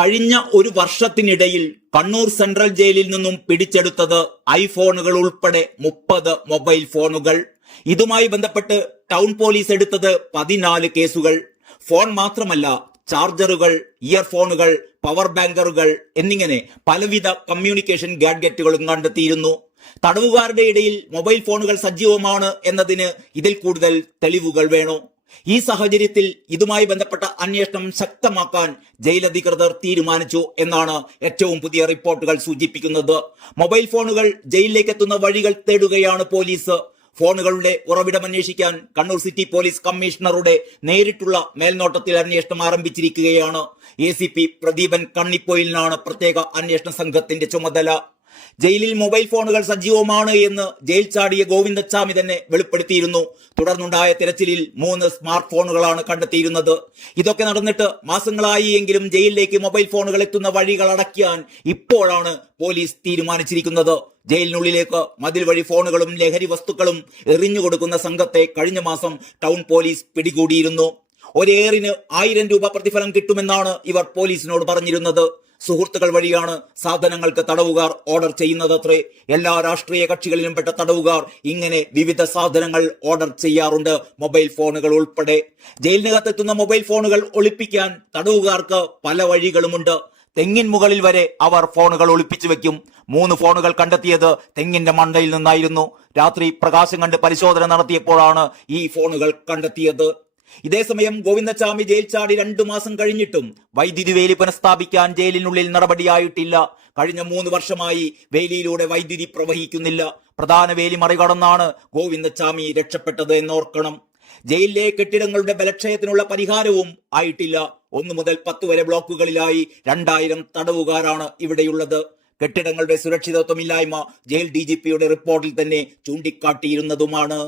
കഴിഞ്ഞ ഒരു വർഷത്തിനിടയിൽ കണ്ണൂർ സെൻട്രൽ ജയിലിൽ നിന്നും പിടിച്ചെടുത്തത് ഐഫോണുകൾ ഉൾപ്പെടെ 30 മൊബൈൽ ഫോണുകൾ. ഇതുമായി ബന്ധപ്പെട്ട് ടൗൺ പോലീസ് എടുത്തത് 14 കേസുകൾ. ഫോൺ മാത്രമല്ല, ചാർജറുകൾ, ഇയർഫോണുകൾ, പവർ ബാങ്കറുകൾ എന്നിങ്ങനെ പലവിധ കമ്മ്യൂണിക്കേഷൻ ഗാഡ്ജറ്റുകളും കണ്ടെത്തിയിരുന്നു. തടവുകാരുടെ ഇടയിൽ മൊബൈൽ ഫോണുകൾ സജീവമാണ് എന്നതിന് ഇതിൽ കൂടുതൽ തെളിവുകൾ വേണോ? ഈ സാഹചര്യത്തിൽ ഇതുമായി ബന്ധപ്പെട്ട അന്വേഷണം ശക്തമാക്കാൻ ജയിലധികൃതർ തീരുമാനിച്ചു എന്നാണ് ഏറ്റവും പുതിയ റിപ്പോർട്ടുകൾ സൂചിപ്പിക്കുന്നത്. മൊബൈൽ ഫോണുകൾ ജയിലിലേക്ക് എത്തുന്ന വഴികൾ തേടുകയാണ് പോലീസ്. ഫോണുകളുടെ ഉറവിടം അന്വേഷിക്കാൻ കണ്ണൂർ സിറ്റി പോലീസ് കമ്മീഷണറുടെ നേരിട്ടുള്ള മേൽനോട്ടത്തിൽ അന്വേഷണം ആരംഭിച്ചിരിക്കുകയാണ്. ACP പ്രദീപൻ കണ്ണിപ്പൊയിലിനാണ് പ്രത്യേക അന്വേഷണ സംഘത്തിന്റെ ചുമതല. ജയിലിൽ മൊബൈൽ ഫോണുകൾ സജീവമാണ് എന്ന് ജയിൽ ചാടിയ ഗോവിന്ദച്ചാമി തന്നെ വെളിപ്പെടുത്തിയിരുന്നു. തുടർന്നുണ്ടായ തിരച്ചിലിൽ 3 സ്മാർട്ട് ഫോണുകളാണ് കണ്ടെത്തിയിരുന്നത്. ഇതൊക്കെ നടന്നിട്ട് മാസങ്ങളായി എങ്കിലും ജയിലിലേക്ക് മൊബൈൽ ഫോണുകൾ എത്തുന്ന വഴികൾ അടയ്ക്കാൻ ഇപ്പോഴാണ് പോലീസ് തീരുമാനിച്ചിരിക്കുന്നത്. ജയിലിനുള്ളിലേക്ക് മതിൽ വഴി ഫോണുകളും ലഹരി വസ്തുക്കളും എറിഞ്ഞുകൊടുക്കുന്ന സംഘത്തെ കഴിഞ്ഞ മാസം ടൗൺ പോലീസ് പിടികൂടിയിരുന്നു. ഒരേറിന് 1000 രൂപ പ്രതിഫലം കിട്ടുമെന്നാണ് ഇവർ പോലീസിനോട് പറഞ്ഞിരുന്നത്. സുഹൃത്തുക്കൾ വഴിയാണ് സാധനങ്ങൾക്ക് തടവുകാർ ഓർഡർ ചെയ്യുന്നതത്രേ. എല്ലാ രാഷ്ട്രീയ കക്ഷികളിലും പെട്ട തടവുകാർ ഇങ്ങനെ വിവിധ സാധനങ്ങൾ ഓർഡർ ചെയ്യാറുണ്ട്, മൊബൈൽ ഫോണുകൾ ഉൾപ്പെടെ. ജയിലിനകത്തെത്തുന്ന മൊബൈൽ ഫോണുകൾ ഒളിപ്പിക്കാൻ തടവുകാർക്ക് പല വഴികളുമുണ്ട്. തെങ്ങിൻ മുകളിൽ വരെ അവർ ഫോണുകൾ ഒളിപ്പിച്ചു വെക്കും. 3 ഫോണുകൾ കണ്ടെത്തിയത് തെങ്ങിന്റെ മണ്ടയിൽ നിന്നായിരുന്നു. രാത്രി പ്രകാശം കണ്ട് പരിശോധന നടത്തിയപ്പോഴാണ് ഈ ഫോണുകൾ കണ്ടെത്തിയത്. ഇതേസമയം ഗോവിന്ദച്ചാമി ജയിൽ ചാടി 2 മാസം കഴിഞ്ഞിട്ടും വൈദ്യുതി വേലി പുനഃസ്ഥാപിക്കാൻ ജയിലിനുള്ളിൽ നടപടിയായിട്ടില്ല. കഴിഞ്ഞ 3 വർഷമായി വേലിയിലൂടെ വൈദ്യുതി പ്രവഹിക്കുന്നില്ല. പ്രധാന വേലി മറികടന്നാണ് ഗോവിന്ദച്ചാമി രക്ഷപ്പെട്ടത് എന്നോർക്കണം. ജയിലിലെ കെട്ടിടങ്ങളുടെ ബലക്ഷയത്തിനുള്ള പരിഹാരവും ആയിട്ടില്ല. 1 മുതൽ 10 വരെ ബ്ലോക്കുകളിലായി 2000 തടവുകാരാണ് ഇവിടെയുള്ളത്. കെട്ടിടങ്ങളുടെ സുരക്ഷിതത്വമില്ലായ്മ ജയിൽ DGPയുടെ റിപ്പോർട്ടിൽ തന്നെ ചൂണ്ടിക്കാട്ടിയിരുന്നതുമാണ്.